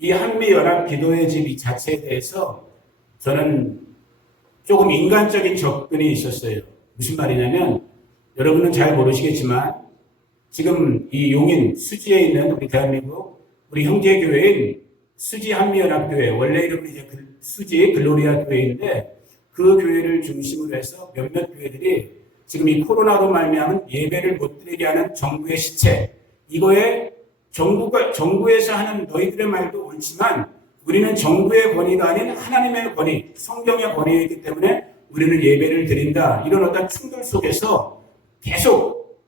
이 한미연합 기도의 집 이 자체에 대해서 저는 조금 인간적인 접근이 있었어요. 무슨 말이냐면 여러분은 잘 모르시겠지만 지금 이 용인 수지에 있는 우리 대한민국 우리 형제교회인 수지 한미연합교회, 원래 이름은 이제 수지 글로리아 교회인데 그 교회를 중심으로 해서 몇몇 교회들이 지금 이 코로나로 말미암은 예배를 못 드리게 하는 정부의 시체, 이거에 정부에서 하는 너희들의 말도 옳지만 우리는 정부의 권위가 아닌 하나님의 권위, 성경의 권위이기 때문에 우리는 예배를 드린다. 이런 어떤 충돌 속에서 계속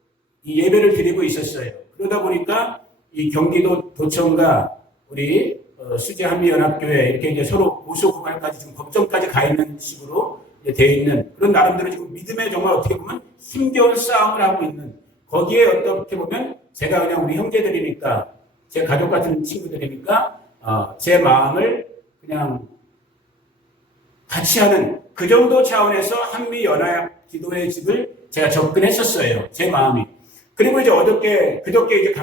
이 예배를 드리고 있었어요. 그러다 보니까 이 경기도 도청과 우리 수지 한미연합교회 이렇게 이제 서로 고소고발까지 지금 법정까지 가 있는 식으로 돼 있는 그런 나름대로 지금 믿음에 정말 어떻게 보면 힘겨운 싸움을 하고 있는 거기에 어떻게 보면 제가 그냥 우리 형제들이니까 제 가족 같은 친구들이니까 제 마음을 그냥 같이 하는 그 정도 차원에서 한미연합 기도의 집을 제가 접근했었어요. 제 마음이. 그리고 이제 그저께 이제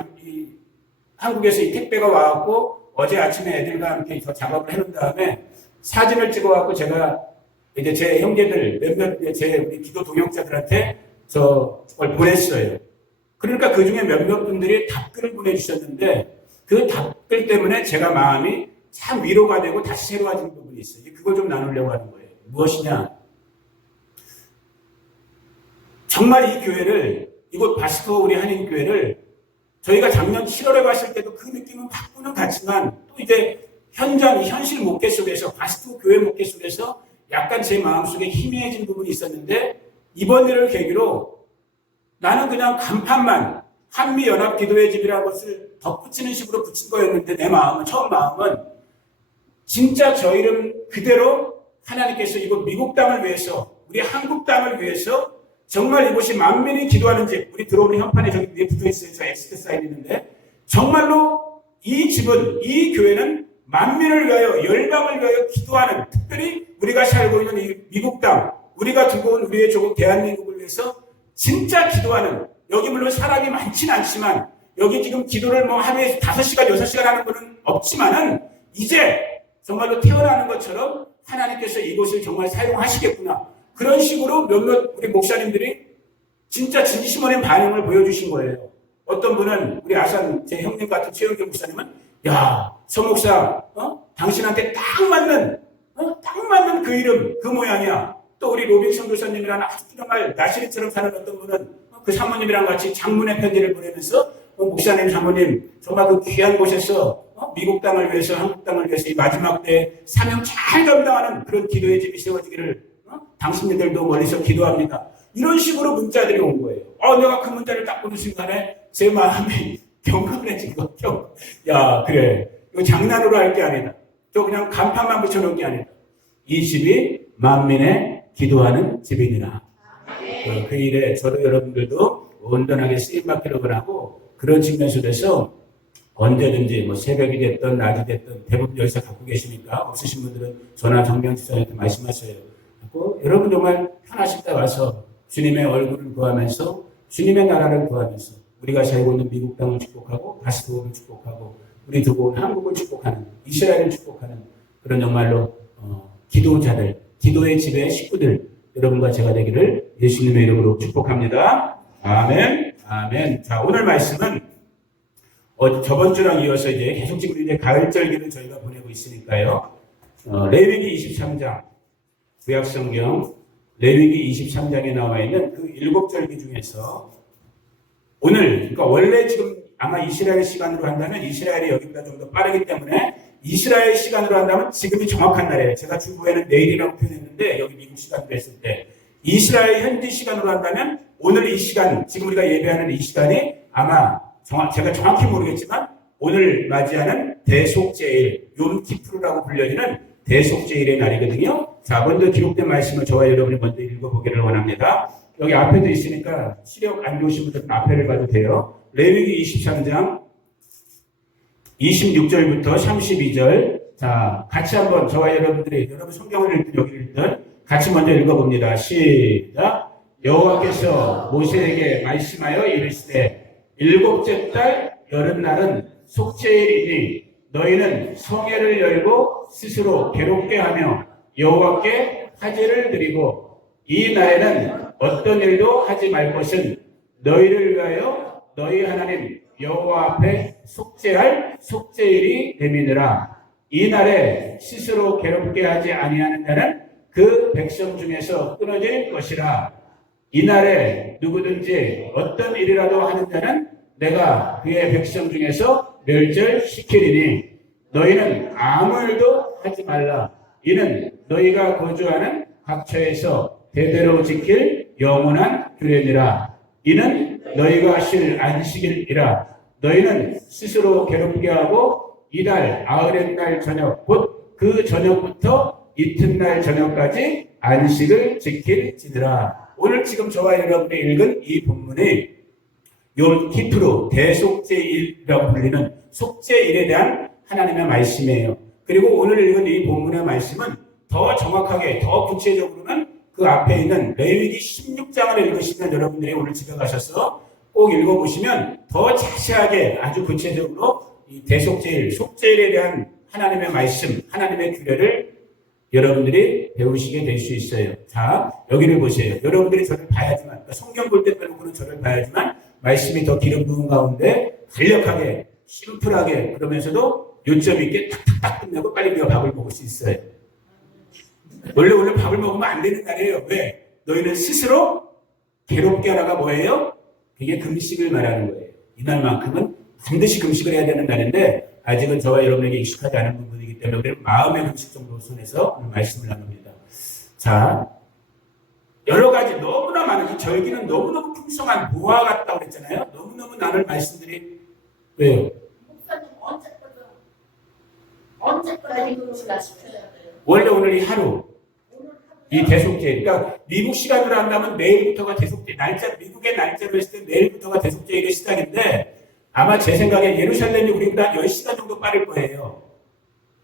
한국에서 이 택배가 와갖고 어제 아침에 애들과 함께 저 작업을 해놓은 다음에 사진을 찍어갖고 제가 이제 제 형제들 몇몇 우리 기도 동역자들한테 저걸 보냈어요. 그러니까 그 중에 몇몇 분들이 답글을 보내주셨는데 그 답글 때문에 제가 마음이 참 위로가 되고 다시 새로워진 부분이 있어요. 그걸 좀 나누려고 하는 거예요. 무엇이냐? 정말 이 교회를, 이곳 바스코 우리 한인교회를 저희가 작년 7월에 봤을 때도 그 느낌은 바꾸는 같지만 또 이제 현실 목회 속에서, 바스코 교회 목회 속에서 약간 제 마음속에 희미해진 부분이 있었는데 이번 일을 계기로 나는 그냥 간판만 한미연합 기도의 집이라는 것을 덧붙이는 식으로 붙인 거였는데 처음 마음은 진짜 저 이름 그대로 하나님께서 이곳 미국 땅을 위해서, 우리 한국 땅을 위해서 정말 이곳이 만민이 기도하는 집, 우리 들어오는 현판에 저기 위에 붙어있어요. 저 엑스트 사인 있는데 정말로 이 집은, 이 교회는 만민을 위하여, 열방을 위하여 기도하는, 특별히 우리가 살고 있는 이 미국 땅, 우리가 두고 온 우리의 조국 대한민국을 위해서 진짜 기도하는, 여기 물론 사람이 많지는 않지만 여기 지금 기도를 뭐 하루에 5시간, 6시간 하는 분은 없지만은 이제 정말로 태어나는 것처럼 하나님께서 이곳을 정말 사용하시겠구나. 그런 식으로 몇몇 우리 목사님들이 진짜 진심 어린 반응을 보여주신 거예요. 어떤 분은 우리 아산 제 형님 같은 최영길 목사님은 야, 서 목사, 당신한테 딱 맞는 그 이름, 그 모양이야. 또 우리 로빈son 교사님이라는 아주 정말 나시리처럼 사는 어떤 분은 그 사모님이랑 같이 장문의 편지를 보내면서 목사님, 사모님 정말 그 귀한 곳에서 미국 땅을 위해서, 한국 땅을 위해서 이 마지막 때 사명 잘 감당하는 그런 기도의 집이 세워지기를 당신들도 멀리서 기도합니다. 이런 식으로 문자들이 온 거예요. 내가 그 문자를 딱 보는 순간에 제 마음이 경건해진 거. 야, 그래. 이거 장난으로 할 게 아니다. 저 그냥 간판만 붙여놓은 게 아니다. 이 집이 만민의 기도하는 집이니라. 그 일에 저도 여러분들도 온전하게 쓰임받기를 원하고 그런 측면 속에서 언제든지 뭐 새벽이 됐든 낮이 됐든 대부분 여기서 갖고 계시니까 없으신 분들은 전화 정명지사한테 말씀하세요. 여러분 정말 편하실 때 와서 주님의 얼굴을 구하면서 주님의 나라를 구하면서 우리가 살고 있는 미국 땅을 축복하고 바스코를 축복하고 우리 두고 온 한국을 축복하는 이스라엘을 축복하는 그런 정말로 기도자들, 기도의 집의 식구들 여러분과 제가 되기를 예수님의 이름으로 축복합니다. 아멘. 아멘. 자, 오늘 말씀은 저번 주랑 이어서 이제 계속 지금 이제 가을절기를 저희가 보내고 있으니까요. 레위기 23장 구약성경 레위기 23장에 나와 있는 그 7절기 중에서 오늘, 그러니까 원래 지금 아마 이스라엘 시간으로 한다면 이스라엘이 여기보다 좀 더 빠르기 때문에 이스라엘 시간으로 한다면 지금이 정확한 날이에요. 제가 주부에는 내일이라고 표현했는데 여기 미국 시간으로 했을 때 이스라엘 현지 시간으로 한다면 오늘 이 시간, 지금 우리가 예배하는 이 시간이 아마 제가 정확히 모르겠지만 오늘 맞이하는 대속제일, 욤키푸르라고 불려지는 대속제일의 날이거든요. 자, 먼저 기록된 말씀을 저와 여러분이 먼저 읽어보기를 원합니다. 여기 앞에도 있으니까 시력 안 좋으신 분들은 앞에를 봐도 돼요. 레위기 23장 26절부터 32절. 자, 같이 한번 저와 여러분들이 여러분 성경을 읽든 여기를 읽든 같이 먼저 읽어봅니다. 시작. 여호와께서 모세에게 말씀하여 이르시되 일곱째 달 여름날은 속죄일이니 너희는 성회를 열고 스스로 괴롭게 하며 여호와께 화제를 드리고 이 날에는 어떤 일도 하지 말 것은 너희를 위하여 너희 하나님 여호와 앞에 속죄할 속죄일이 됨이니라. 이 날에 스스로 괴롭게 하지 아니하는 자는 그 백성 중에서 끊어질 것이라. 이 날에 누구든지 어떤 일이라도 하는 자는 내가 그의 백성 중에서 멸절시키리니 너희는 아무 일도 하지 말라. 이는 너희가 거주하는 각처에서 대대로 지킬 영원한 규례니라. 이는 너희가 하실 안식일이라. 너희는 스스로 괴롭게 하고 이달 아흐렛날 저녁 곧 그 저녁부터 이튿날 저녁까지 안식을 지킬지니라. 오늘 지금 저와 여러분이 읽은 이 본문이 욤 키프루 대속죄일이라고 불리는 속죄일에 대한 하나님의 말씀이에요. 그리고 오늘 읽은 이 본문의 말씀은 더 정확하게 더 구체적으로는 그 앞에 있는 레위기 16장을 읽으시면 여러분들이 오늘 집에 가셔서 꼭 읽어보시면 더 자세하게 아주 구체적으로 이 대속죄일, 속죄일에 대한 하나님의 말씀, 하나님의 규례를 여러분들이 배우시게 될 수 있어요. 자, 여기를 보세요. 여러분들이 저를 봐야지만, 그러니까 성경 볼 때 빼놓고는 저를 봐야지만 말씀이 더 기름 부은 가운데 간략하게, 심플하게, 그러면서도 요점 있게 탁탁탁 끝내고 빨리 우리가 밥을 먹을 수 있어요. 원래 밥을 먹으면 안 되는 날이에요. 왜? 너희는 스스로 괴롭게 하라가 뭐예요? 그게 금식을 말하는 거예요. 이날만큼은 반드시 금식을 해야 되는 날인데 아직은 저와 여러분에게 익숙하지 않은 부분이기 때문에 우리는 마음의 금식 정도 손에서 오늘 말씀을 나눕니다. 자, 여러 가지 너무나 많은 이 절기는 너무너무 풍성한 무화 같다고 그랬잖아요. 너무너무 많은 말씀들이 왜요? 목사님 언제까지 금식 하셔야 돼요? 원래 오늘 이 하루 이 대속죄일, 그러니까 미국 시간으로 한다면 내일부터가 대속죄, 미국의 날짜로 했을 때 내일부터가 대속죄일의 시작인데 아마 제 생각에 예루살렘이 우리보다 10시간 정도 빠를 거예요.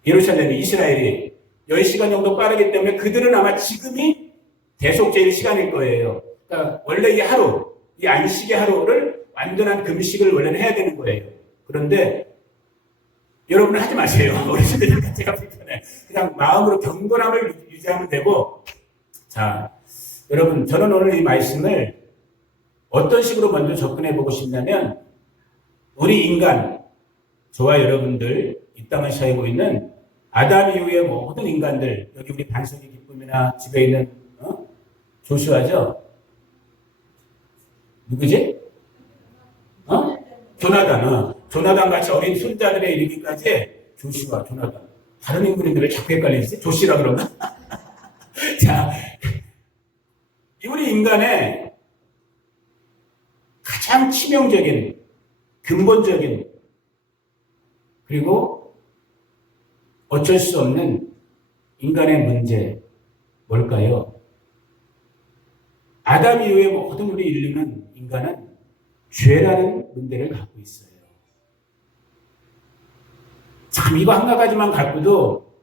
예루살렘이, 이스라엘이 10시간 정도 빠르기 때문에 그들은 아마 지금이 대속죄일 시간일 거예요. 그러니까 원래 이 하루, 이 안식의 하루를 완전한 금식을 원래는 해야 되는 거예요. 그런데 여러분은 하지 마세요. 어르신들이니까 제가 불편해. 그냥 마음으로 경건함을 유지하면 되고. 자, 여러분, 저는 오늘 이 말씀을 어떤 식으로 먼저 접근해 보고 싶냐면, 우리 인간, 저와 여러분들, 이 땅을 살고 있는 아담 이후의 모든 인간들, 여기 우리 반석의 기쁨이나 집에 있는, 조슈아죠? 누구지? 조나단 같이 어린 손자들에 이르기까지 조슈아, 조나단. 다른 인물들을 자꾸 헷갈리지? 조시라 그러나? 자, 우리 인간의 가장 치명적인, 근본적인, 그리고 어쩔 수 없는 인간의 문제, 뭘까요? 아담 이후에 모든 우리 인류는, 인간은 죄라는 문제를 갖고 있어요. 참, 이거 한 가지만 갖고도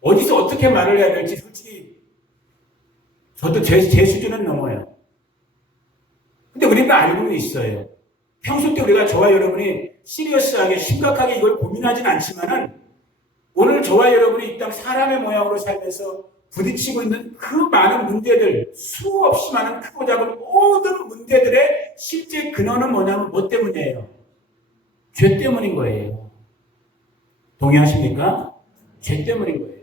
어디서 어떻게 말을 해야 될지 솔직히 저도 제 수준은 넘어요. 근데 우리가 알고는 있어요. 평소 때 우리가 저와 여러분이 시리어스하게 심각하게 이걸 고민하진 않지만은 오늘 저와 여러분이 이 땅 사람의 모양으로 살면서 부딪히고 있는 그 많은 문제들, 수없이 많은 크고 작은 모든 문제들의 실제 근원은 뭐냐면 뭐 때문이에요? 죄 때문인 거예요. 동의하십니까? 죄 때문인 거예요.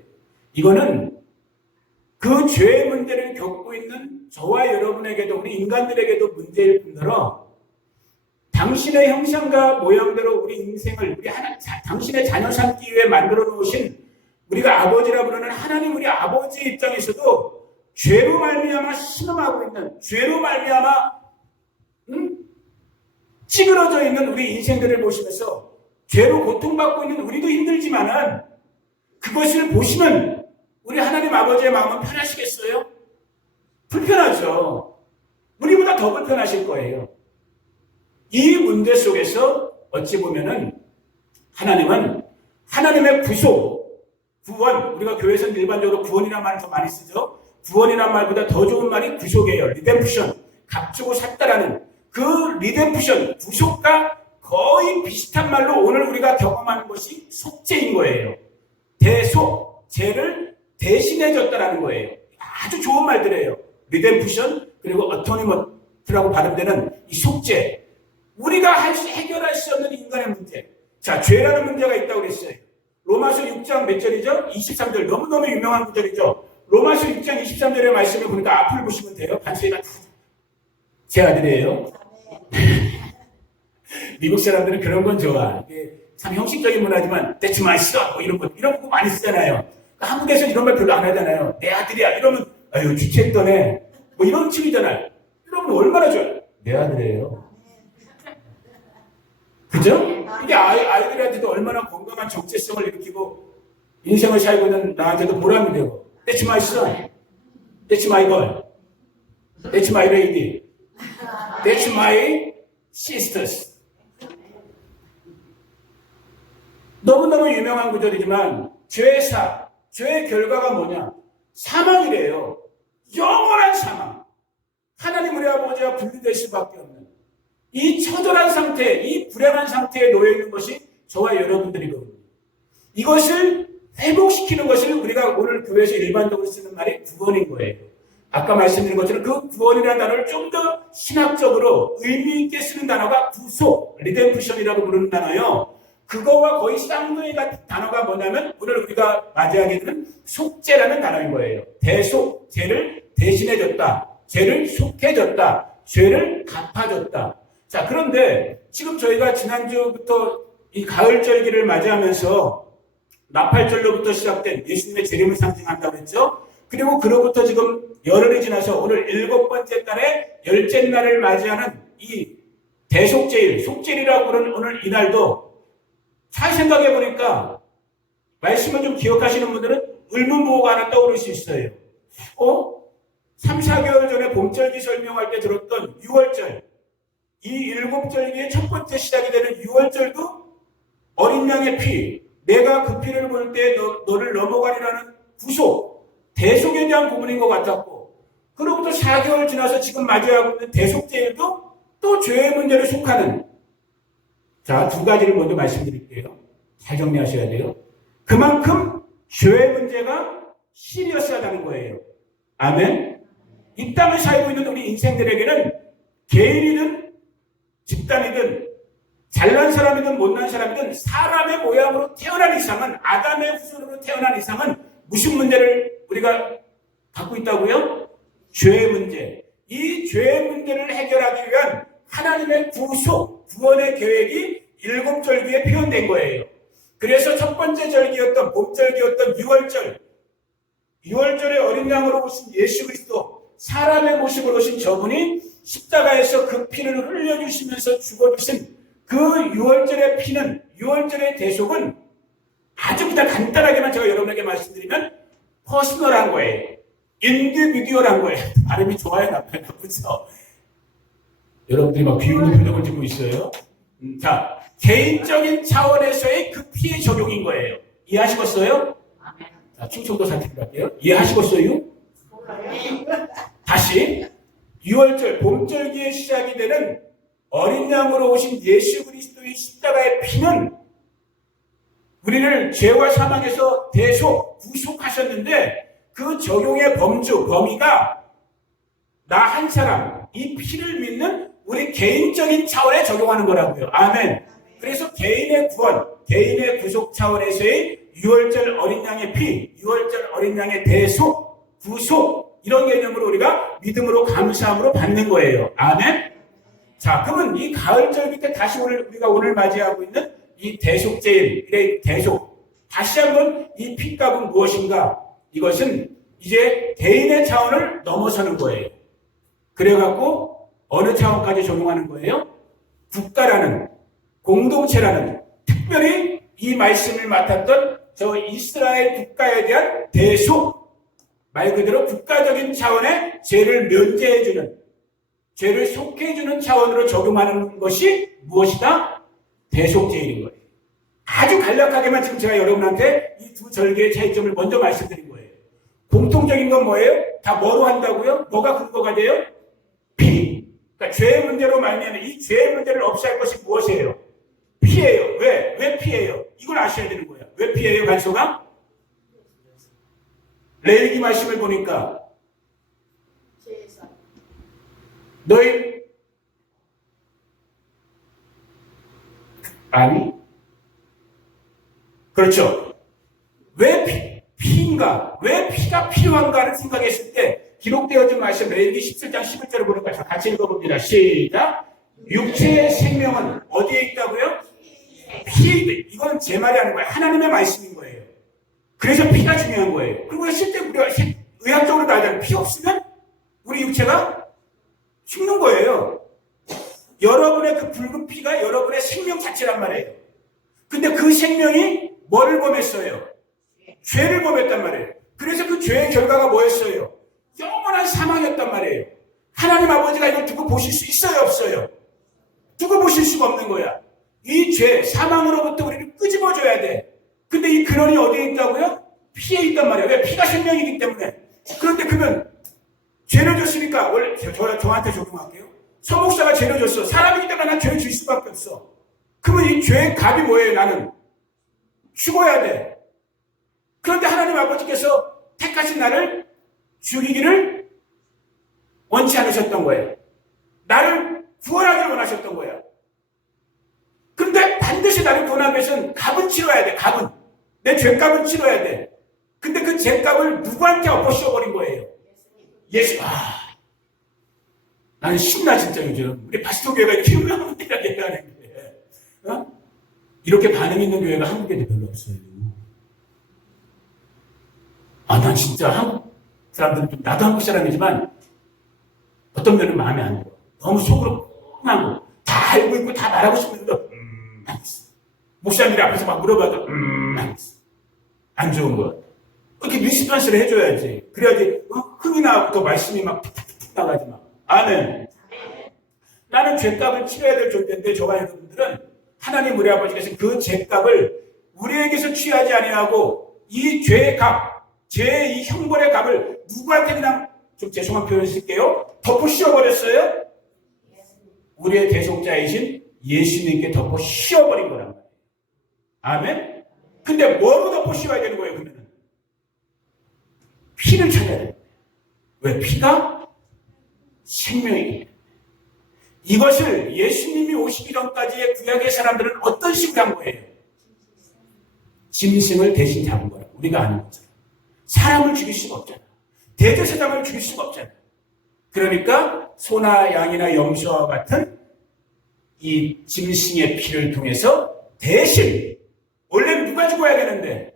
이거는 그 죄의 문제를 겪고 있는 저와 여러분에게도, 우리 인간들에게도 문제일 뿐더러 당신의 형상과 모양대로 우리 인생을, 당신의 자녀 삼기 위해 만들어 놓으신 우리가 아버지라 부르는 하나님 우리 아버지의 입장에서도 죄로 말미암아 신음하고 있는, 죄로 말미암아 찌그러져 있는 우리 인생들을 보시면서 죄로 고통받고 있는 우리도 힘들지만은 그것을 보시면 우리 하나님 아버지의 마음은 편하시겠어요? 불편하죠. 우리보다 더 불편하실 거예요. 이 문제 속에서 어찌 보면은 하나님은 하나님의 구원, 우리가 교회에서는 일반적으로 구원이라는 말을 더 많이 쓰죠. 구원이라는 말보다 더 좋은 말이 구속이에요. 리뎀프션, 값주고 샀다라는 그 리뎀프션, 구속과 거의 비슷한 말로 오늘 우리가 경험하는 것이 속죄인 거예요. 대속, 죄를 대신해 줬다라는 거예요. 아주 좋은 말들이에요. 리뎀프션 그리고 어토니먼트라고 발음되는 이 속죄. 우리가 해결할 수 없는 인간의 문제. 자, 죄라는 문제가 있다고 그랬어요. 로마서 6장 몇 절이죠? 23절. 너무너무 유명한 구절이죠. 로마서 6장 23절의 말씀을 보니까 앞을 보시면 돼요. 반수이가 제 아들이에요. 미국 사람들은 그런 건 좋아. 이게 참 형식적인 문화지만 대체 마시다 뭐 이런 거 많이 쓰잖아요. 한국에서 이런 말 별로 안 하잖아요. 내 아들이야 이러면 아유 주책떠네 뭐 이런 식이잖아요. 여러분 얼마나 좋아요. 내 아들이에요. 그죠? 이게 아이들한테도 얼마나 건강한 정체성을 일으키고 인생을 살고 있는 나한테도 보람이 되고 That's my son. That's my boy. That's my lady. That's my sisters. 너무너무 유명한 구절이지만 죄의 결과가 뭐냐? 사망이래요. 영원한 사망. 하나님 우리 아버지와 분리될 수밖에 없는 이 처절한 상태, 이 불행한 상태에 놓여 있는 것이 저와 여러분들이거든요. 이것을 회복시키는 것을 우리가 오늘 교회에서 일반적으로 쓰는 말이 구원인 거예요. 아까 말씀드린 것처럼 그 구원이라는 단어를 좀 더 신학적으로 의미 있게 쓰는 단어가 구속, 리뎀프션이라고 부르는 단어요. 그거와 거의 쌍둥이 같은 단어가 뭐냐면 오늘 우리가 맞이하게 되는 속죄라는 단어인 거예요. 대속, 죄를 대신해줬다. 죄를 속해줬다. 죄를 갚아줬다. 자, 그런데 지금 저희가 지난주부터 이 가을절기를 맞이하면서 나팔절로부터 시작된 예수님의 재림을 상징한다고 했죠. 그리고 그로부터 지금 열흘이 지나서 오늘 7번째 달에 10째 날을 맞이하는 이 대속죄일, 속죄일이라고 부르는 오늘 이날도 잘 생각해 보니까 말씀을 좀 기억하시는 분들은 의문부호가 하나 떠오를 수 있어요. 3, 4개월 전에 봄절기 설명할 때 들었던 6월절, 이 7절기의 첫 번째 시작이 되는 6월절도 어린 양의 피, 내가 그 피를 볼 때 너를 넘어가리라는 구속, 대속에 대한 부분인 것 같았고, 그로부터 4개월 지나서 지금 맞이하고 있는 대속죄일도 또 죄의 문제를 속하는, 자, 두 가지를 먼저 말씀드릴게요. 잘 정리하셔야 돼요. 그만큼 죄의 문제가 시리어스하다는 거예요. 아멘. 이 땅을 살고 있는 우리 인생들에게는 개인이든 집단이든 잘난 사람이든 못난 사람이든 사람의 모양으로 태어난 이상은, 아담의 후손으로 태어난 이상은 무슨 문제를 우리가 갖고 있다고요? 죄의 문제. 이 죄의 문제를 해결하기 위한 하나님의 구속, 구원의 계획이 7절기에 표현된 거예요. 그래서 첫 번째 절기였던 봄절기였던 6월절에 어린 양으로 오신 예수 그리스도, 사람의 모습으로 오신 저분이 십자가에서 그 피를 흘려주시면서 죽어주신 그 6월절의 피는, 6월절의 대속은 아주 그냥 간단하게만 제가 여러분에게 말씀드리면 퍼스널한 거예요. 인디비듀얼한 거예요. 발음이 좋아요, 나빠요, 나쁘죠? 여러분들이 막 비웃는 표정을 짓고 있어요. 자, 개인적인 차원에서의 그 피의 적용인 거예요. 이해하시겠어요? 자, 충청도 사투리로 할게요. 이해하시겠어요? 다시 6월절 봄절기에 시작이 되는 어린 양으로 오신 예수 그리스도의 십자가의 피는 우리를 죄와 사망에서 대속, 구속하셨는데 그 적용의 범위가 나 한 사람, 이 피를 믿는 우리 개인적인 차원에 적용하는 거라고요. 아멘. 그래서 개인의 구원, 개인의 구속 차원에서의 6월절 어린 양의 피, 6월절 어린 양의 대속, 구속, 이런 개념으로 우리가 믿음으로 감사함으로 받는 거예요. 아멘. 자, 그러면 이 가을절기 때 다시 우리가 오늘 맞이하고 있는 이 대속제일의 대속, 다시 한번 이 피값은 무엇인가? 이것은 이제 개인의 차원을 넘어서는 거예요. 그래갖고 어느 차원까지 적용하는 거예요? 국가라는, 공동체라는, 특별히 이 말씀을 맡았던 저 이스라엘 국가에 대한 대속, 말 그대로 국가적인 차원의 죄를 면제해주는, 죄를 속해주는 차원으로 적용하는 것이 무엇이다? 대속죄일인 거예요. 아주 간략하게만 지금 제가 여러분한테 이 두 절개의 차이점을 먼저 말씀드린 거예요. 공통적인 건 뭐예요? 다 뭐로 한다고요? 뭐가 근거가 돼요? 피. 그러니까 죄의 문제로 말미암아 이 죄의 문제를 없애할 것이 무엇이에요? 피해요? 왜 피해요? 이걸 아셔야 되는 거예요. 왜 피해요, 간소가? 레위기 말씀을 보니까 죄에서 너희 아니 그렇죠. 왜 피인가? 왜 피가 필요한가를 생각했을 때 기록되어진 말씀 레위기 17장 11절을 보니까 같이 읽어봅니다. 시작. 육체의 생명은 어디에 있다고요? 피에 있다. 이건 제 말이 아닌 거예요. 하나님의 말씀인 거예요. 그래서 피가 중요한 거예요. 그리고 실제 우리가 의학적으로 나잖아요. 피 없으면 우리 육체가 죽는 거예요. 여러분의 그 붉은 피가 여러분의 생명 자체란 말이에요. 근데 그 생명이 뭐를 범했어요? 죄를 범했단 말이에요. 그래서 그 죄의 결과가 뭐였어요? 영원한 사망이었단 말이에요. 하나님 아버지가 이걸 두고 보실 수 있어요, 없어요? 두고 보실 수가 없는 거야. 이 죄, 사망으로부터 우리를 끄집어줘야 돼. 근데 이 근원이 어디에 있다고요? 피에 있단 말이에요. 왜? 피가 생명이기 때문에. 그런데 그러면 죄를 줬으니까 원래 저한테 적용할게요. 서목사가 죄를 줬어. 사람이기 때문에 난 죄를 줄 수밖에 없어. 그러면 이 죄의 값이 뭐예요? 나는 죽어야 돼. 그런데 하나님 아버지께서 택하신 나를 죽이기를 원치 않으셨던 거예요. 나를 구원하기를 원하셨던 거예요. 근데 반드시 나를 구원하기 위해서는 값은 치러야 돼. 값은. 내 죄값은 치러야 돼. 근데 그 죄값을 누구한테 엎어씌워버린 거예요? 예수. 나는 신나 진짜 요즘. 우리 파스토 교회가 이렇게 유명한 데라 얘기하는데 이렇게 반응 있는 교회가 한국에도 별로 없어요. 난 진짜 한국 사람들은 좀, 나도 한국 사람이지만 어떤 면은 마음에 안 들어. 너무 속으로 뻔하고 다 알고 있고 다 말하고 싶은데 목사님들 앞에서 막 물어봐도 안 좋은 거. 이렇게 리스폰스를 해줘야지. 그래야지 흥이 나고 또 말씀이 막 툭툭툭 나가지 마. 아멘. 나는 죄값을 치러야 될 존재인데 저와 여러분들은 하나님 우리 아버지께서 그 죄값을 우리에게서 취하지 아니하고 이 죄의 값, 죄의 이 형벌의 값을 누구한테 그냥 좀 죄송한 표현을 쓸게요. 덮어 씌워버렸어요. 우리의 대속자이신 예수님께 덮어 씌워버린 거란 말이에요. 아멘? 근데 뭐로 덮어 씌워야 되는 거예요, 그러면? 피를 찾아야 돼요. 왜? 피가 생명이기 때문에. 이것을 예수님이 오시기 전까지의 구약의 사람들은 어떤 식으로 한 거예요? 짐승을 대신 잡은 거예요. 우리가 아는 것처럼. 사람을 죽일 수가 없잖아. 대제사장을 죽일 수가 없잖아. 그러니까 소나 양이나 염소와 같은 이 짐승의 피를 통해서 대신 원래 누가 죽어야 되는데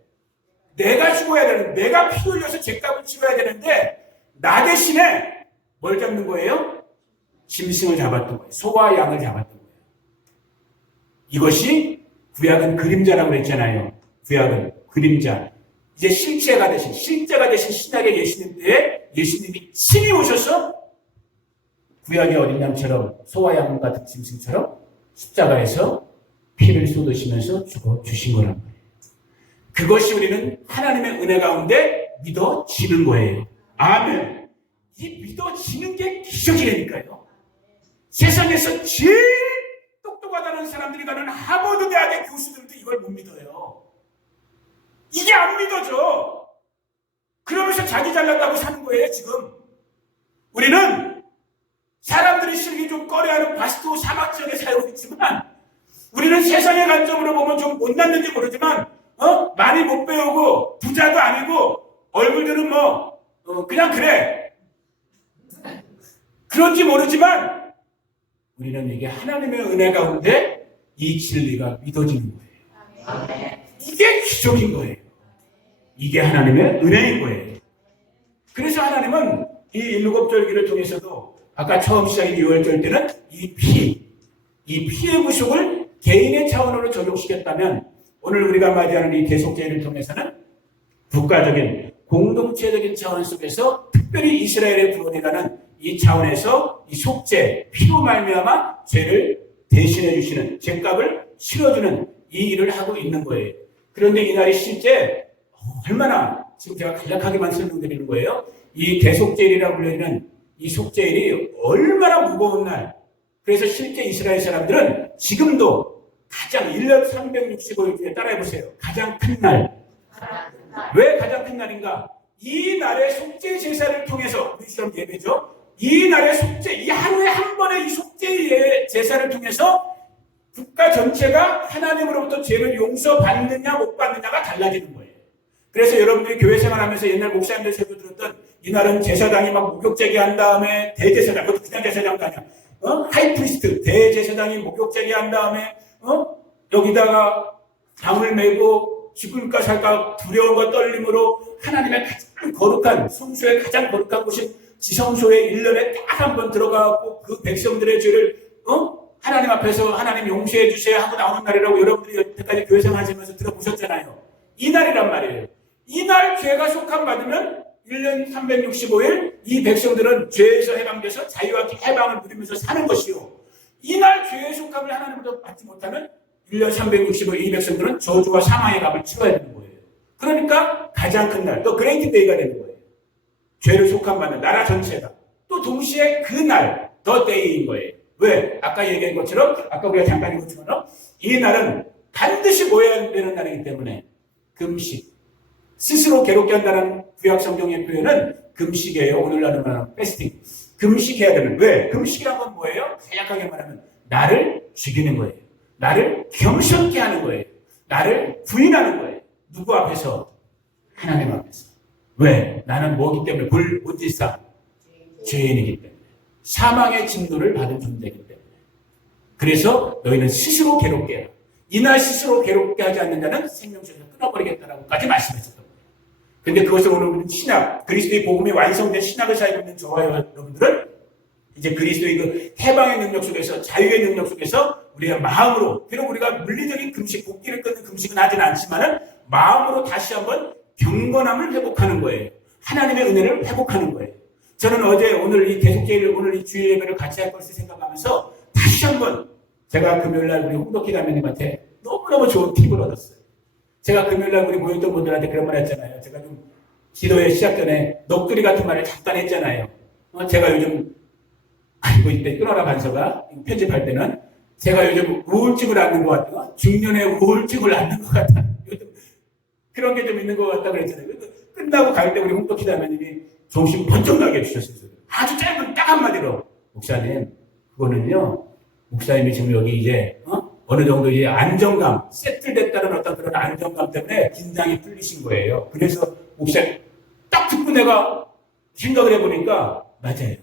내가 죽어야 되는데 내가 피 흘려서 죄값을 치러야 되는데 나 대신에 뭘 잡는 거예요? 짐승을 잡았던 거예요. 소와 양을 잡았던 거예요. 이것이 구약은 그림자라고 그랬잖아요. 구약은 그림자. 이제 실제가 되신 신약의 예수님 때에 예수님이 친히 오셔서 구약의 어린 양처럼 소와 양 같은 짐승처럼 십자가에서 피를 쏟으시면서 죽어 주신 거란 말이에요. 그것이 우리는 하나님의 은혜 가운데 믿어지는 거예요. 아멘. 이 믿어지는 게 기적이라니까요. 세상에서 제일 똑똑하다는 사람들이 가는 하버드 대학의 교수들도 이걸 못 믿어요. 이게 안 믿어져. 그러면서 자기 잘난다고 사는 거예요, 지금. 우리는 사람들이 실기 좀 꺼려하는 바스토 사막 지역에 살고 있지만 우리는 세상의 관점으로 보면 좀 못났는지 모르지만 많이 못 배우고 부자도 아니고 얼굴들은 그냥 그래. 그런지 모르지만 우리는 이게 하나님의 은혜 가운데 이 진리가 믿어지는 거예요. 이게 기적인 거예요. 이게 하나님의 은혜인 거예요. 그래서 하나님은 이 일곱절기를 통해서도 아까 처음 시작인 6월절 때는 이 피의 구속을 개인의 차원으로 적용시켰다면 오늘 우리가 맞이하는 이 대속제를 통해서는 국가적인 공동체적인 차원 속에서 특별히 이스라엘의 구원이라는 이 차원에서 이 속죄, 피로 말미암아 죄를 대신해 주시는 죄값을 치러주는 이 일을 하고 있는 거예요. 그런데 이 날이 실제 얼마나 지금 제가 간략하게만 설명드리는 거예요. 이 대속죄일이라고 불리는 이 속죄일이 얼마나 무거운 날. 그래서 실제 이스라엘 사람들은 지금도 가장 1년 365일 중에 따라해보세요. 가장 큰 날. 왜 가장 큰 날인가? 이 날의 속죄 제사를 통해서 우리 시험 예배죠. 이 날의 속죄, 이 하루에 한 번의 이 속죄 제사를 통해서 국가 전체가 하나님으로부터 죄를 용서받느냐 못 받느냐가 달라지는 거예요. 그래서 여러분들이 교회 생활하면서 옛날 목사님들 설교 들었던 이날은 제사장이 막 목욕제기 한 다음에 대제사장, 그것도 그냥 제사장도 아니야. 하이프리스트, 대제사장이 목욕제기 한 다음에 여기다가 담을 메고 죽을까 살까 두려움과 떨림으로 하나님의 가장 거룩한 성소의 가장 거룩한 곳인 지성소에 1년에 딱 한 번 들어가고 그 백성들의 죄를 하나님 앞에서 하나님 용서해 주세요 하고 나오는 날이라고 여러분들이 여태까지 교회 생활하시면서 들어보셨잖아요. 이 날이란 말이에요. 이 날 죄가 속함 받으면 1년 365일 이 백성들은 죄에서 해방돼서 자유와 해방을 누리면서 사는 것이요. 이 날 죄의 속함을 하나님으로부터 받지 못하면 1년 365일 이 백성들은 저주와 사망의 값을 치러야 되는 거예요. 그러니까 가장 큰 날, 또 그레이트 데이가 되는 거예요. 죄를 속함 받는 나라 전체가. 또 동시에 그 날, 더 데이인 거예요. 왜? 아까 얘기한 것처럼, 아까 우리가 잠깐 읽은 것처럼 이 날은 반드시 모여야 되는 날이기 때문에 금식. 스스로 괴롭게 한다는 구약 성경의 표현은 금식이에요. 오늘날은 말하는 패스팅. 금식해야 되는. 왜? 금식이란 건 뭐예요? 간략하게 말하면 나를 죽이는 거예요. 나를 겸손케 하는 거예요. 나를 부인하는 거예요. 누구 앞에서? 하나님 앞에서. 왜? 나는 뭐기 때문에? 본질상 죄인이기 때문에. 사망의 진노를 받은 존재이기 때문에. 그래서 너희는 스스로 괴롭게 해라. 이날 스스로 괴롭게 하지 않는 자는 생명줄에서 끊어버리겠다라고까지 말씀하셨던 거예요. 근데 그것을 오늘 우리는 신약, 그리스도의 복음이 완성된 신약을 살고 있는 저와 여러분들은 이제 그리스도의 그 해방의 능력 속에서, 자유의 능력 속에서 우리가 마음으로, 비록 우리가 물리적인 금식, 복기를 끊는 금식은 하진 않지만은 마음으로 다시 한번 경건함을 회복하는 거예요. 하나님의 은혜를 회복하는 거예요. 저는 어제 오늘 이 계속제를, 오늘 이 주일 예배를 같이 할 것을 생각하면서 다시 한번 제가 금요일날 우리 홍덕희 자매님한테 너무너무 좋은 팁을 얻었어요. 제가 금요일날 우리 모였던 분들한테 그런 말 했잖아요. 제가 좀 기도회 시작 전에 넋두리 같은 말을 잠깐 했잖아요. 제가 요즘 알고 이때 끊어라 반서가 편집할 때는 제가 요즘 우울증을 앓는 것 같다. 중년의 우울증을 앓는 것 같다. 요즘 그런 게 좀 있는 것 같다 그랬잖아요. 끝나고 갈 때 우리 홍덕희 자매님이 정신 번쩍 나게 해주셨어요. 아주 짧은 딱 한마디로 목사님 그거는요 목사님이 지금 여기 이제 어느 정도 이제 안정감 세틀됐다는 어떤 그런 안정감 때문에 긴장이 풀리신 거예요. 그래서 목사님 딱 듣고 내가 생각을 해보니까 맞아요.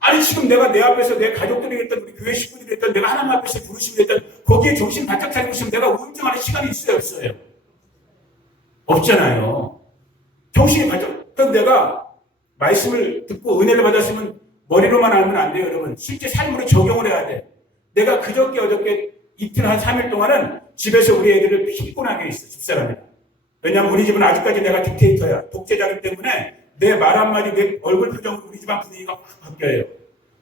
아니 지금 내가 내 앞에서 내 가족들이 했던 우리 교회 식구들이 했던 내가 하나님 앞에서 부르시고 했던 거기에 정신 바짝 차리고 있으면 내가 우울증하는 시간이 있어요 없어요? 없잖아요. 정신이 바짝. 그럼 내가 말씀을 듣고 은혜를 받았으면 머리로만 알면 안 돼요 여러분. 실제 삶으로 적용을 해야 돼. 내가 그저께 어저께 이틀 한 3일 동안은 집에서 우리 애들을 피곤하게 했어 집사람이랑. 왜냐면 우리 집은 아직까지 내가 딕테이터야. 독재자기 때문에 내 말 한마디 내 얼굴 표정으로 우리 집안 분위기가 확 바뀌어요.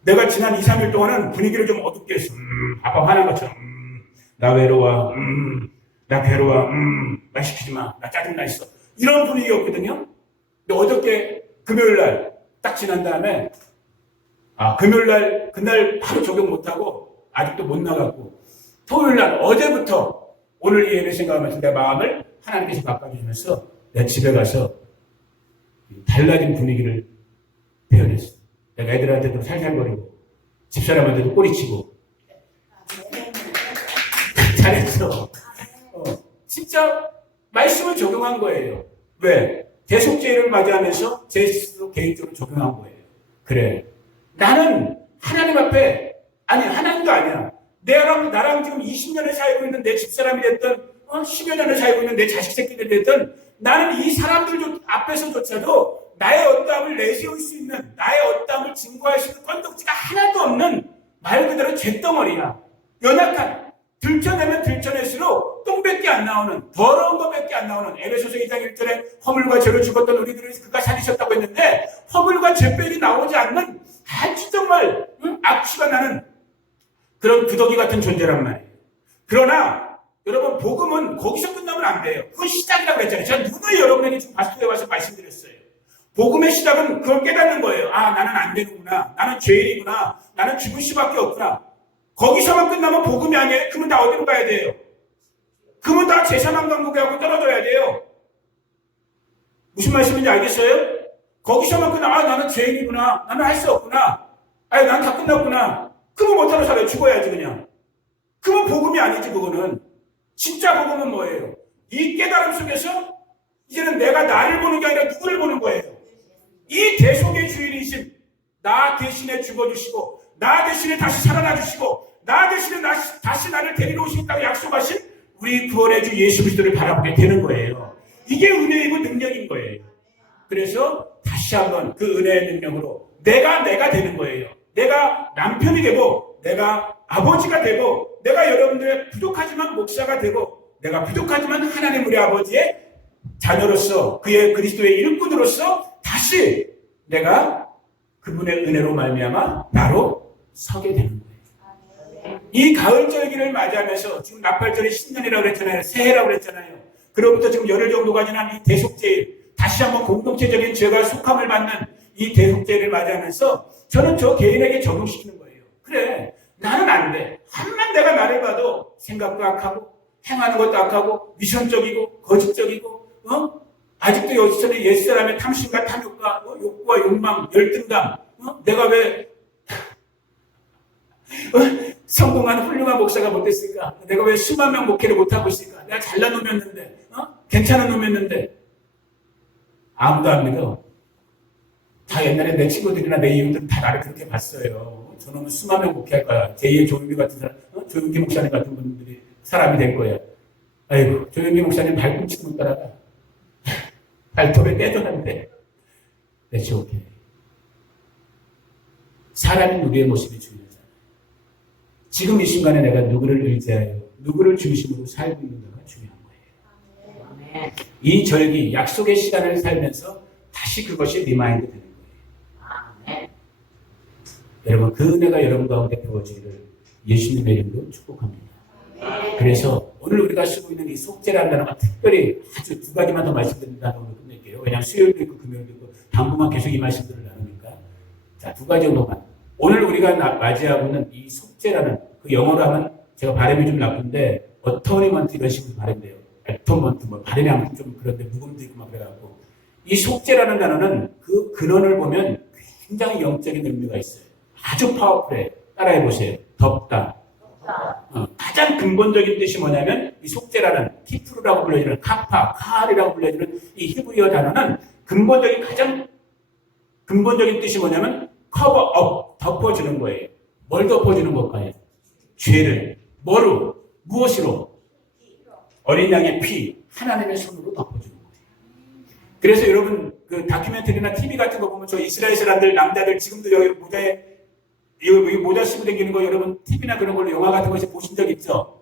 내가 지난 2, 3일 동안은 분위기를 좀 어둡게 했어. 아빠 화난 것처럼 나 외로워 나 괴로워 나 시키지 마 나 짜증나 있어 이런 분위기였거든요. 근데 어저께 금요일날 딱 지난 다음에 금요일날 그날 바로 적용 못하고 아직도 못 나갔고 토요일날 어제부터 오늘 이 예배 생각하면서 내 마음을 하나님께서 바꿔주시면서 내 집에 가서 달라진 분위기를 표현했어. 내가 애들한테도 살살거리고 집사람한테도 꼬리치고 잘했어. 진짜 말씀을 적용한 거예요. 왜? 대속죄를 맞이하면서 제 스스로 개인적으로 적용한 거예요. 그래. 나는 하나님 앞에, 아니, 하나님도 아니야. 나랑 지금 20년을 살고 있는 내 집사람이 됐든, 10여 년을 살고 있는 내 자식 새끼들이 됐든, 나는 이 사람들 앞에서조차도 나의 어떠함을 내세울 수 있는, 나의 어떠함을 증거할 수 있는 건덕지가 하나도 없는 말 그대로 잿덩어리야. 연약한, 들춰내면 들춰낼수록 똥밖에 안 나오는, 더러운 것밖에 안 나오는 에베소서 2장 1절에 허물과 죄로 죽었던 우리들을 그가 살리셨다고 했는데 허물과 죄빼이 나오지 않는 아주 정말 악취가 나는 그런 구더기 같은 존재란 말이에요. 그러나 여러분 복음은 거기서 끝나면 안 돼요. 그건 시작이라고 했잖아요. 제가 누누이 여러분에게 지금 바스토에 와서 말씀드렸어요. 복음의 시작은 그걸 깨닫는 거예요. 나는 안 되는구나. 나는 죄인이구나. 나는 죽을 수밖에 없구나. 거기서만 끝나면 복음이 아니에요. 그러면 다 어디로 가야 돼요? 그러면 다 제사만 강국하고 떨어져야 돼요. 무슨 말씀인지 알겠어요? 거기서만 끝나, 나는 죄인이구나. 나는 할 수 없구나. 난 다 끝났구나. 그러면 못하러 살아요. 죽어야지, 그냥. 그러면 복음이 아니지, 그거는. 진짜 복음은 뭐예요? 이 깨달음 속에서 이제는 내가 나를 보는 게 아니라 누구를 보는 거예요. 이 대속의 주인이신 나 대신에 죽어주시고, 나 대신에 다시 살아나 주시고, 나 대신에 다시 나를 데리러 오시겠다고 약속하신 우리 구원의 주 예수 그리스도를 바라보게 되는 거예요. 이게 은혜이고 능력인 거예요. 그래서 다시 한번 그 은혜의 능력으로 내가 되는 거예요. 내가 남편이 되고, 내가 아버지가 되고, 내가 여러분들의 부족하지만 목사가 되고, 내가 부족하지만 하나님 우리 아버지의 자녀로서, 그의 그리스도의 일꾼으로서 다시 내가 그분의 은혜로 말미암아 나로 서게 되는 거예요. 이 가을절기를 맞이하면서 지금 나팔절이 신년이라고 그랬잖아요. 새해라고 그랬잖아요. 그로부터 지금 열흘 정도가 지난 이 대속제일, 다시 한번 공동체적인 죄가 속함을 받는 이 대속제를 맞이하면서 저는 저 개인에게 적용시키는 거예요. 그래, 나는 안 돼. 한만 내가 나를 봐도 생각도 악하고 행하는 것도 악하고 미션적이고 거짓적이고 아직도 여기서는 옛사람의 탐심과 탐욕과 욕구와 욕망, 열등감, 내가 왜 성공한 훌륭한 목사가 못됐을까? 내가 왜 수만 명 목회를 못하고 있을까? 내가 잘난 놈이었는데, 괜찮은 놈이었는데. 아무도 안 믿어. 다 옛날에 내 친구들이나 내 이웃들은 다 나를 그렇게 봤어요. 저놈은 수만 명 목회할 거야. 제2의 조윤기 같은 사람, 조윤기 목사님 같은 분들이 사람이 될 거야. 아이고, 조윤기 목사님 발꿈치 못 따라가. 발톱에 떼도는데. That's okay. 사람이 우리의 모습이 중요하잖아요. 지금 이 순간에 내가 누구를 의지하여 누구를 중심으로 살고 있는가가 중요한 거예요. 이 절기, 약속의 시간을 살면서 다시 그것이 리마인드 되는 거예요. 여러분, 그 은혜가 여러분 가운데 부어지기를 예수님의 이름으로 축복합니다. 그래서 오늘 우리가 쓰고 있는 이 속죄라는 단어가 특별히 아주 두 가지만 더 말씀드린다고 끝낼게요. 왜냐하면 수요일도 있고 금요일도 있고 당분간 계속 이 말씀들을 나누니까. 자, 두 가지 정도만. 오늘 우리가 맞이하고 있는 이 속죄라는, 그 영어로 하면 제가 발음이 좀 나쁜데 어터니먼트 이런 식으로 발음돼요. 애터먼트 발음이 아무튼 좀 그런데 묵음도 있고 막 그래갖고, 이 속죄라는 단어는 그 근원을 보면 굉장히 영적인 의미가 있어요. 아주 파워풀해. 따라해보세요. 덮다. 가장 근본적인 뜻이 뭐냐면 이 속죄라는 키프루라고 불려지는 카파, 카알이라고 불려지는 이 히브리어 단어는 가장 근본적인 뜻이 뭐냐면 커버업, 덮어주는 거예요. 뭘 덮어주는 걸까요? 죄를. 뭐로? 무엇으로? 어린 양의 피, 하나님의 손으로 덮어주는 거예요. 그래서 여러분 그 다큐멘터리나 TV 같은 거 보면 저 이스라엘 사람들, 남자들 지금도 여기 여기 모자 쓰고 다니는 거 여러분 TV나 그런 걸로 영화 같은 것에 보신 적 있죠?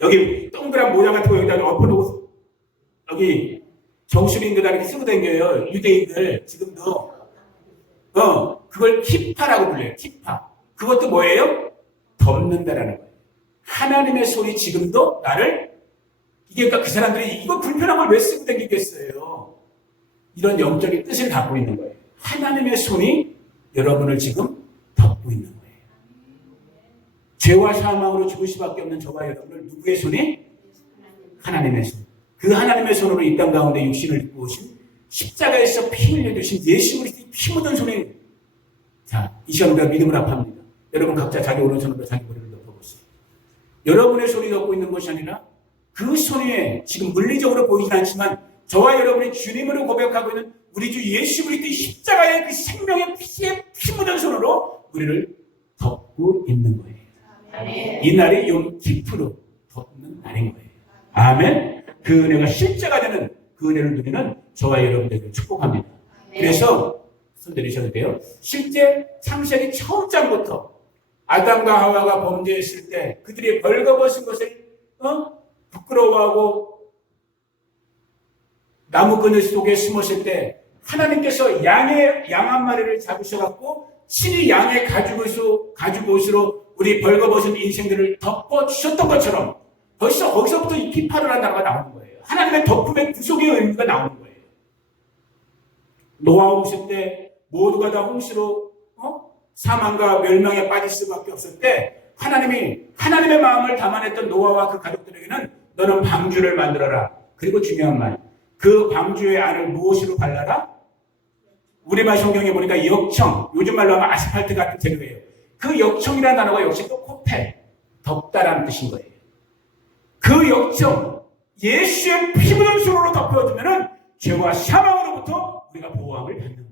여기 동그란 모자 같은 거 여기다 엎어놓고 여기 정수리인들 다 이렇게 쓰고 다녀요. 유대인들 지금도. 그걸 키파라고 불려요. 키파. 그것도 뭐예요? 덮는다라는 거예요. 하나님의 손이 지금도 나를, 이게 그러니까 그 사람들이 이거 불편한 걸 왜 쓰고 다니겠어요? 이런 영적인 뜻을 갖고 있는 거예요. 하나님의 손이 여러분을 지금 덮고 있는 거예요. 죄와 사망으로 죽을 수밖에 없는 저와 여러분을 누구의 손이? 하나님의 손. 그 하나님의 손으로 이 땅 가운데 육신을 입고 오신, 십자가에서 피 흘려주신 예수 그리스도의 피 묻은 손에, 자, 이 시간 우리가 믿음을 합합니다. 여러분 각자 자기 오른손으로 자기 머리를 덮어보세요. 여러분의 손이 덮고 있는 것이 아니라 그 손에 지금 물리적으로 보이진 않지만 저와 여러분의 주님으로 고백하고 있는 우리 주 예수 그리스도의 십자가의 그 생명의 피에 피 묻은 손으로 우리를 덮고 있는 거예요. 아멘. 이 날이 용기프로 덮는 날인 거예요. 아멘. 그 은혜가 실제가 되는 그 은혜를 누리는 저와 여러분들을 축복합니다. 아멘. 그래서 손 내리셔도 돼요. 실제 창세기 처음 장부터 아담과 하와가 범죄했을 때 그들이 벌거벗은 것을 부끄러워하고 나무 그늘 속에 숨었을 때 하나님께서 양 한 마리를 잡으셔갖고 친히 양의 가죽옷으로 우리 벌거벗은 인생들을 덮어주셨던 것처럼 벌써 거기서부터 이 피파를 한다가 나오는 거예요. 하나님의 덮음의 구속의 의미가 나오는 거예요. 노아 홍수 때 모두가 다 홍수로 사망과 멸망에 빠질 수밖에 없을 때 하나님이 하나님의 마음을 담아냈던 노아와 그 가족들에게는 너는 방주를 만들어라. 그리고 중요한 말, 그 방주의 안을 무엇으로 발라라? 우리말 성경에 보니까 역청, 요즘 말로 하면 아스팔트 같은 재료예요. 그 역청이라는 단어가 역시 또 코펠, 덮다라는 뜻인 거예요. 그 역청, 예수의 피 묻은 손으로 덮여주면은 죄와 사망으로부터 우리가 보호함을 받는 거예요.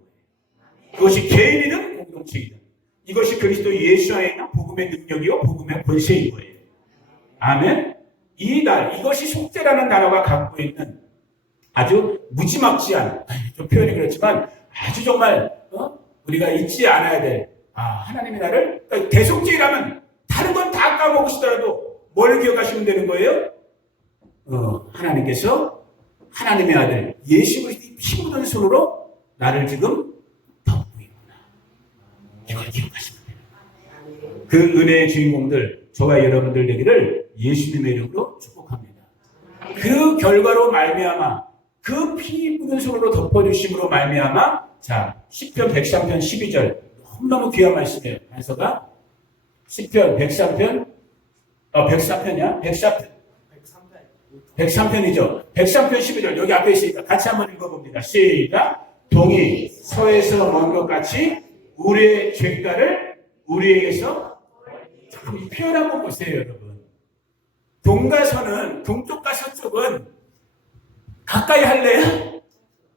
그것이 개인이든 공동체이든 이것이 그리스도 예수 안에 있는 복음의 능력이요 복음의 권세인 거예요. 아멘. 이것이 속죄라는 단어가 갖고 있는 아주 무지막지한, 좀 표현이 그렇지만 아주 정말 우리가 잊지 않아야 될 하나님이 나를, 그러니까 대속죄라면 다른 건 다 까먹으시더라도 뭘 기억하시면 되는 거예요? 하나님께서 하나님의 아들 예수 그리스도의 피 묻은 손으로 나를 지금 덮고 있구나. 이걸 기억하시면 돼요. 그 은혜의 주인공들, 저와 여러분들 되기를 예수님의 이름으로 축복합니다. 그 결과로 말미암아 그 피 묻은 손으로 덮어주심으로 말미암아, 자, 시편 103편 12절 너무너무 귀한 말씀이에요. 단서가 시편 103편 104편이야? 103편이죠. 103편 12절 여기 앞에 있으니까 같이 한번 읽어봅니다. 시작. 동이 서에서 먼 것 같이 우리의 죄가를 우리에게서, 잠깐 이 표현 한번 보세요, 여러분. 동과 서는, 동쪽과 서쪽은 가까이 할래요?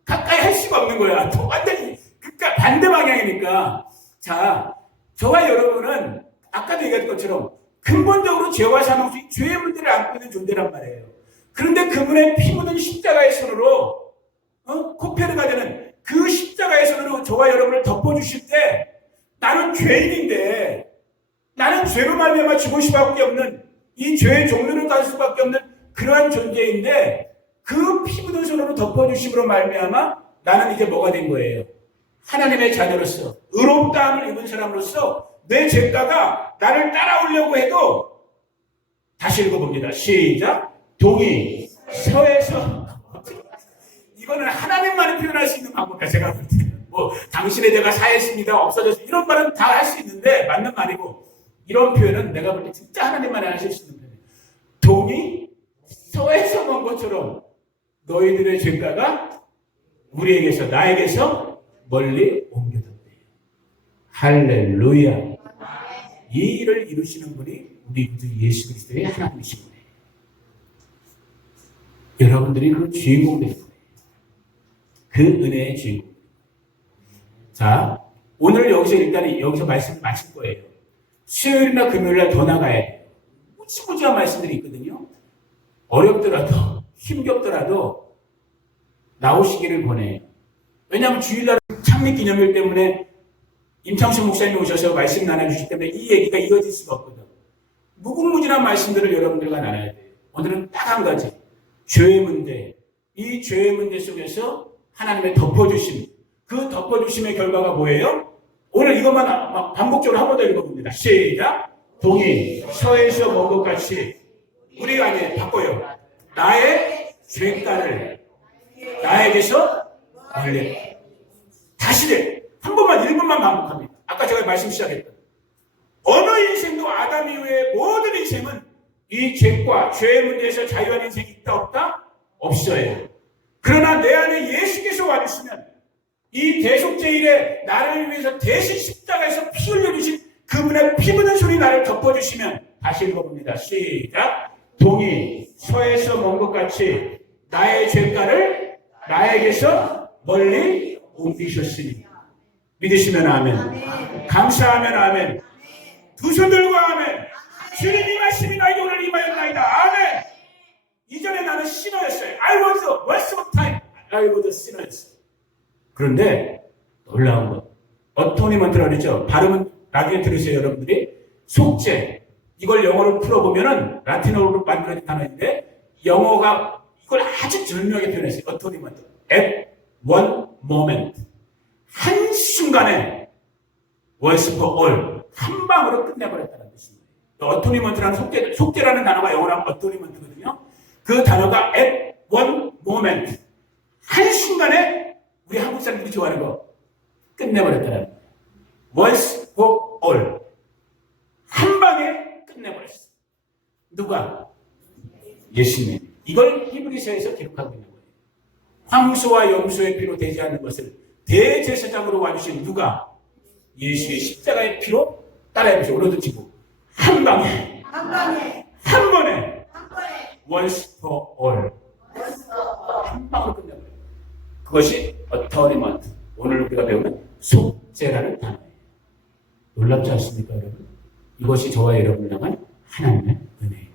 가까이 할 수가 없는 거야. 완전히 그러니까 반대 방향이니까. 자, 저와 여러분은 아까도 얘기했던 것처럼 근본적으로 죄와 사망, 죄의 문제를 안고 있는 존재란 말이에요. 그런데 그분의 피 묻은 십자가의 손으로, 코페르가 되는 그 십자가의 손으로 저와 여러분을 덮어주실 때, 나는 죄인인데, 나는 죄로 말미암아 죽을 수밖에 없는, 이 죄의 종류를 가질 수밖에 없는 그러한 존재인데, 그 피 묻은 손으로 덮어주심으로 말미암아 나는 이제 뭐가 된 거예요? 하나님의 자녀로서, 의롭다함을 입은 사람으로서 내 죄가가 나를 따라오려고 해도, 다시 읽어봅니다. 시작. 동이 서에서, 이거는 하나님만이 표현할 수 있는 방법이야. 제가 볼 때는 당신의 죄가 사했습니다, 없어졌습니다, 이런 말은 다 할 수 있는데 맞는 말이고, 이런 표현은 내가 볼 때 진짜 하나님만이 하실 수 있는 표현이에요. 동이 서에서 먼 것처럼 너희들의 죄가가 우리에게서, 나에게서 멀리 옮겨졌대. 할렐루야. 이 일을 이루시는 분이 우리 구주 예수 그리스도의 하나님이신 거예요. 여러분들이 그 주인공 될 거예요. 그 은혜의 주인공. 자, 오늘 여기서 말씀을 마칠 거예요. 수요일이나 금요일날 더 나가야 돼요. 무지무지한 말씀들이 있거든요. 어렵더라도, 힘겹더라도 나오시기를 권해요. 왜냐하면 주일날 창립기념일 때문에 임창수 목사님이 오셔서 말씀 나눠주시기 때문에 이 얘기가 이어질 수가 없거든. 무궁무진한 말씀들을 여러분들과 나눠야 돼요. 오늘은 딱 한 가지. 죄의 문제. 이 죄의 문제 속에서 하나님의 덮어주심. 그 덮어주심의 결과가 뭐예요? 오늘 이것만 반복적으로 한 번 더 읽어봅니다. 시작. 동이 서에서 먼 것 같이, 우리가 아니에요. 바꿔요. 나의 죄가를 나에게서 멀리. 다시 한 번만, 1분만 반복합니다. 아까 제가 말씀 시작했던 어느 인생도 아담 이후의 모든 인생은 이 죄과 죄의 문제에서 자유한 인생이 있다 없다? 없어요. 그러나 내 안에 예수께서 와주시면 이 대속죄일에 나를 위해서 대신 십자가에서 피 흘려주신 그분의 피 묻은 손이 나를 덮어주시면, 다시 읽어봅니다. 시작. 동이 서에서 먼 것 같이 나의 죄가를 나에게서 멀리 옮기셨으니. 믿으시면 아멘. 아멘. 감사하면 아멘. 두 손 들고 아멘. 주님 이 말씀이 나에게 오늘 임하였나이다. 아멘. 이전에 나는 신어였어요. I was once upon a time I was a sinner였어요. 그런데 놀라운 것, 어토니먼트라고 그러죠. 발음은 나중에 들으세요, 여러분들이. 속죄, 이걸 영어로 풀어보면은 라틴어로 만들어진 단어인데, 영어가 이걸 아주 절묘하게 표현했어요. 어토니먼트. At one moment. 한순간에 once for all. 한 방으로 끝내버렸다는 뜻입니다. 어토니먼트라는 속죄라는 단어가 영어로 하면 어토니먼트거든요. 그 단어가 at one moment. 한순간에 우리 한국 사람들이 좋아하는 거 끝내버렸다는 거예요. once for all. 한 방에 끝내버렸어. 누가? 예수님. 이걸 히브리서에서 기록하고 있는 거예요. 황소와 염소의 피로 되지 않는 것을 대제사장으로 와주신 누가? 예수의 십자가의 피로 따라해보세요. 오늘도 지고 한 방에 한 번에 한 번에 한 번에 once for all 벌써 한 방으로 끝내버려요. 그것이 atonement. 오늘 우리가 배우는 속죄라는 단어예요. 놀랍지 않습니까, 여러분? 이것이 저와 여러분을 향한 하나님의 은혜인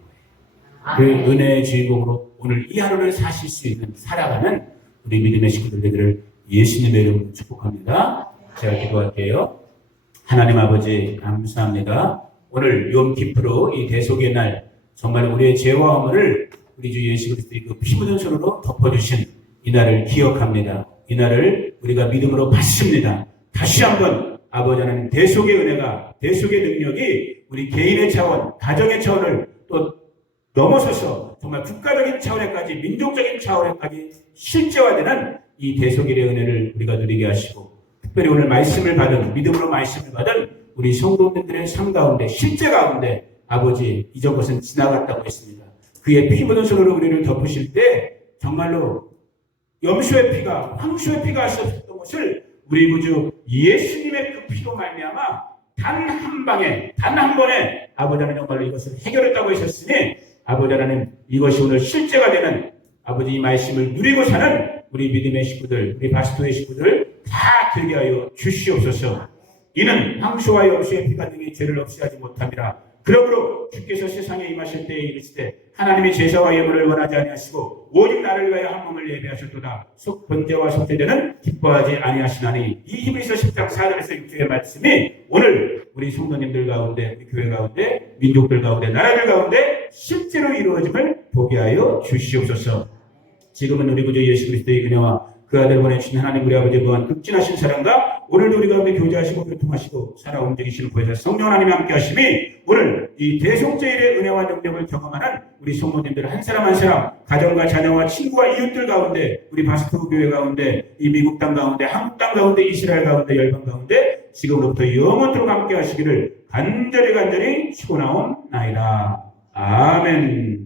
거예요. 그 은혜의 주인공으로 오늘 이 하루를 사실 수 있는 살아가는 우리 믿음의 식구들 되기를 예수님의 이름으로 축복합니다. 제가 기도할게요. 하나님 아버지 감사합니다. 오늘 욤키프로 이 대속의 날 정말 우리의 죄와 허물을 우리 주 예수 그리스도의 그 피 묻은 손으로 덮어주신 이 날을 기억합니다. 이 날을 우리가 믿음으로 받습니다. 다시 한번 아버지 하나님 대속의 은혜가 대속의 능력이 우리 개인의 차원, 가정의 차원을 또 넘어서서 정말 국가적인 차원에까지 민족적인 차원에까지 실제화되는 이 대속의 은혜를 우리가 누리게 하시고 특별히 오늘 말씀을 받은 믿음으로 말씀을 받은 우리 성도님들의 삶 가운데 실제 가운데 아버지 이전 것은 지나갔다고 했습니다. 그의 피 묻은 손으로 우리를 덮으실 때 정말로 염소의 피가 황소의 피가 하셨던 것을 우리 구주 예수님의 그 피로 말미암아 단 한 방에 단 한 번에 아버지 하나님 정말로 이것을 해결했다고 하셨으니 아버지 하나님 이것이 오늘 실제가 되는 아버지 이 말씀을 누리고 사는 우리 믿음의 식구들 우리 바스토의 식구들 다 되게 하여 주시옵소서. 이는 황소와 염소의 피가 등이 죄를 없애하지 못함이라. 그러므로 주께서 세상에 임하실 때에 이르시되 하나님의 제사와 예물을 원하지 아니하시고 오직 나를 위하여 한 몸을 예배하셨도다. 속 번제와 속죄제는 기뻐하지 아니하시나니. 이 히브리서 10장 4절에서 6절의 말씀이 오늘 우리 성도님들 가운데 우리 교회 가운데 민족들 가운데 나라들 가운데 실제로 이루어짐을 보게 하여 주시옵소서. 지금은 우리 구주 예수 그리스도의 은혜와 그 아들 보내주신 하나님 우리 아버지 무한 극진하신 사랑과 오늘도 우리 가운데 교제하시고 교통하시고 살아 움직이시는 보혜사 성령 하나님이 함께 하심이 오늘 이 대속죄일의 은혜와 능력을 경험하는 우리 성도님들 한 사람 한 사람 가정과 자녀와 친구와 이웃들 가운데 우리 바스토 교회 가운데 이 미국 땅 가운데 한국 땅 가운데 이스라엘 가운데 열방 가운데 지금부터 영원토록 함께 하시기를 간절히 축원하옵나이다. 아멘.